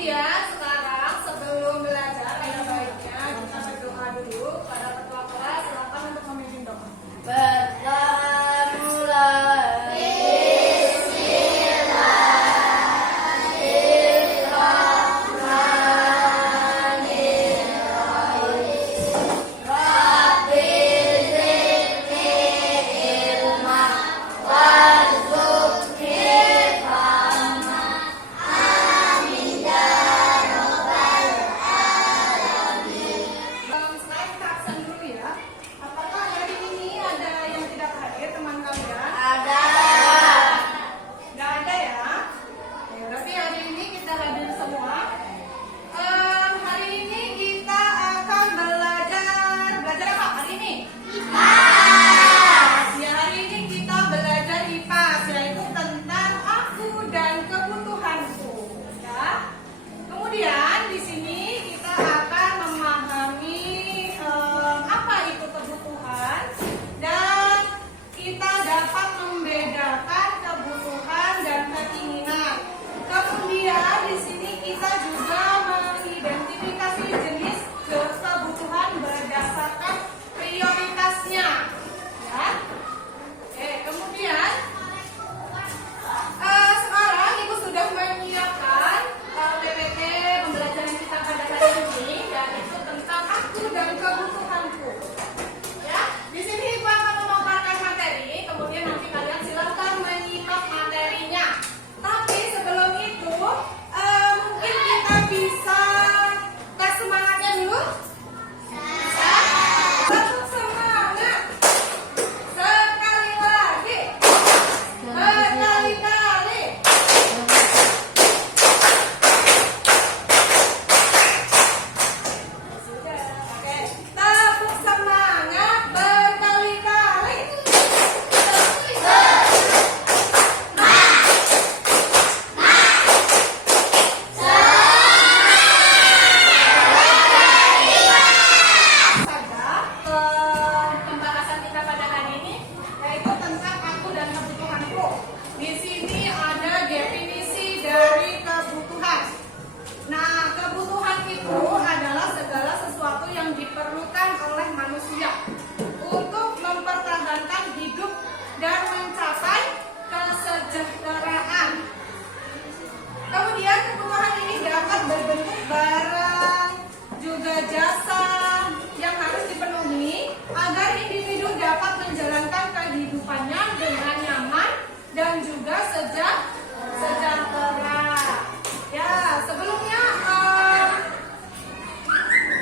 Kemudian sekarang sebelum belajar ada baiknya kita berdoa dulu pada ketua kelas. Silakan untuk memimpin doa. Selain absen dulu ya. Apakah hari ini ada yang tidak hadir teman kalian? Nggak ada ya? Ya, berarti hari ini kita hadir semua. Hari ini kita akan belajar apa hari ini? Ya, hari ini kita belajar IPA, yaitu tentang aku dan kebutuhanku. Ya. Kemudian di sini kita akan memahami apa itu kebutuhan dan kita dapat membedakan kebutuhan dan keinginan. Kemudian di sini kita juga mengidentifikasi jenis kebutuhan berdasarkan prioritasnya. Ya. Kemudian sekarang Ibu sudah menyiapkan PPT pembelajaran kita pada hari ini, yaitu tentang aku dan kebutuhanku. Ya, di sini Ibu akan memaparkan materi, kemudian nanti kalian silakan menyimak materinya. Tapi sebelum itu, mungkin kita bisa tes semangatnya dulu. Bisa? Satu semangat. Sekali lagi. Berkali-kali. Sudah. Oke. Tepuk semangat berkali-kali. Saja pembahasan kita pada hari ini yaitu tentang aku dan kebutuhanku. Di sini ada definisi dari kebutuhan. Nah, kebutuhan itu adalah segala sesuatu yang diperlukan oleh manusia untuk mempertahankan hidup dan mencapai kesejahteraan. Kemudian kebutuhan ini dapat berbentuk barang, juga jasa yang harus dipenuhi agar individu dapat menjalankan kehidupannya dengan nyaman dan juga sejahtera. Ya, sebelumnya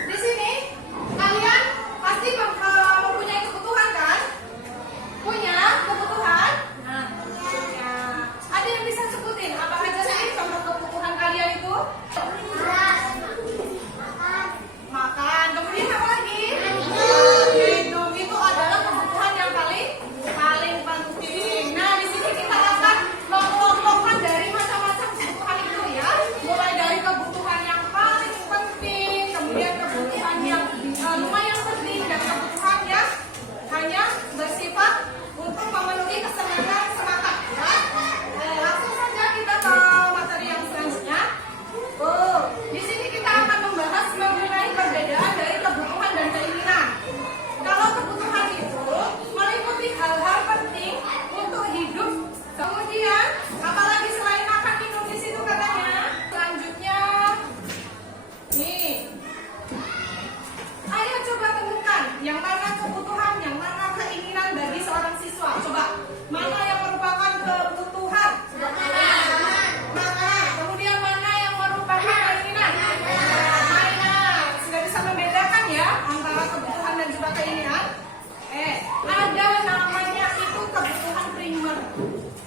di sini kalian pasti mempunyai kebutuhan kan? Punya kebutuhan? Nah, punya. Ada yang bisa sebutin apa aja sih contoh kebutuhan kalian itu? Makan. Kemudian apa lagi? Minum. Itu adalah kebutuhan yang paling penting. Nah, di sini kita akan mengelompokkan dari macam-macam kebutuhan itu ya. Mulai dari kebutuhan yang paling penting, kemudian kebutuhan yang lumayan penting, dan kebutuhan yang hanya bersifat untuk memenuhi kesenangan semata. Ya. Langsung saja kita ke materi yang selanjutnya. Di sini kita akan membahas mengenai perbedaan dari kebutuhan dan keinginan. Kalau kebutuhan itu meliputi hal-hal penting untuk hidup. Kemudian, apalagi selain makan minum di situ katanya. Selanjutnya, nih. Ayo coba temukan yang mana kebutuhan, yang mana keinginan bagi seorang siswa. Coba, mana yang merupakan kebutuhan? Makanan. Kemudian mana yang merupakan keinginan? Mainan. Sudah bisa membedakan ya antara kebutuhan dan juga keinginan? Ada namanya itu kebutuhan primer.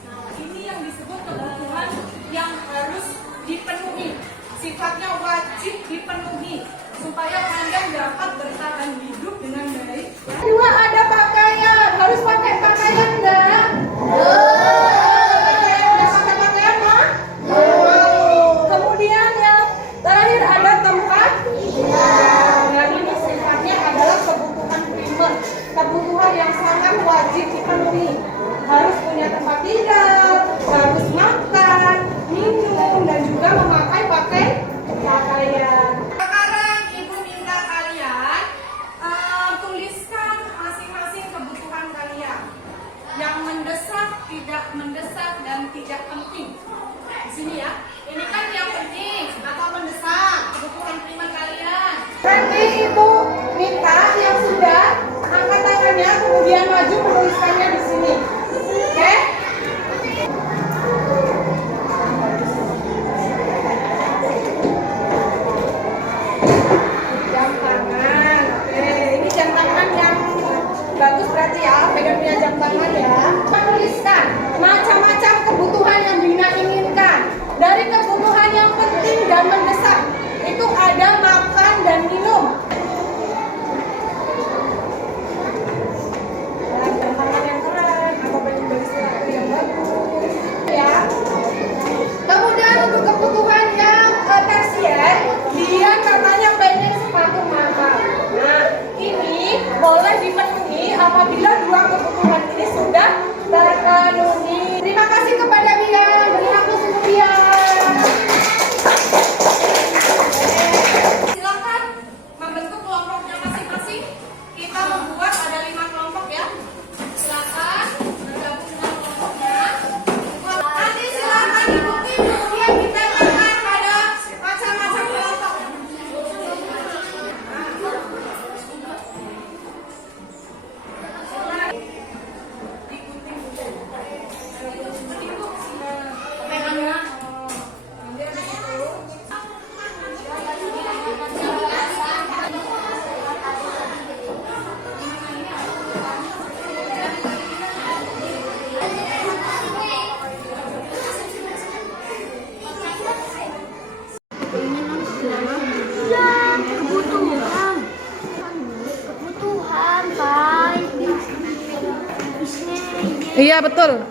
Nah, ini yang disebut kebutuhan yang harus dipenuhi. Sifatnya wajib dipenuhi supaya kalian dapat bertahan hidup dengan baik. Kedua ada pakaian. Harus pakai pakaian enggak? Pakai pakaian mah? Kemudian yang terakhir ada tempat. Dan ini sifatnya adalah kebutuhan primer. Kebutuhan yang sangat wajib dipenuhi. Harus punya tempat tinggal, harus makan, minum, dan juga memakai pakaian. yang punya jam tangan ya. Tuliskan macam-macam kebutuhan yang Bina inginkan. Dari kebutuhan yang penting dan mendesak itu ada makan dan minum. Jam tangan yang keren atau baju sepatu yang bagus ya. Kemudian untuk kebutuhan yang tersier, dia katanya pengen sepatu mahal. Nah, ini boleh dipenuhi apabila dua kebutuhan ini sudah terpenuhi. Terima kasih kepada Bia. Beri aku untuk Bia. Silakan membentuk kelompoknya masing-masing. Kita membuat ada 5 kelompok ya. Silakan bergabung dengan kelompoknya. Nanti silakan ikuti kemudian kita akan pada macam-macam kelompok. kebutuhan Pak. Iya betul.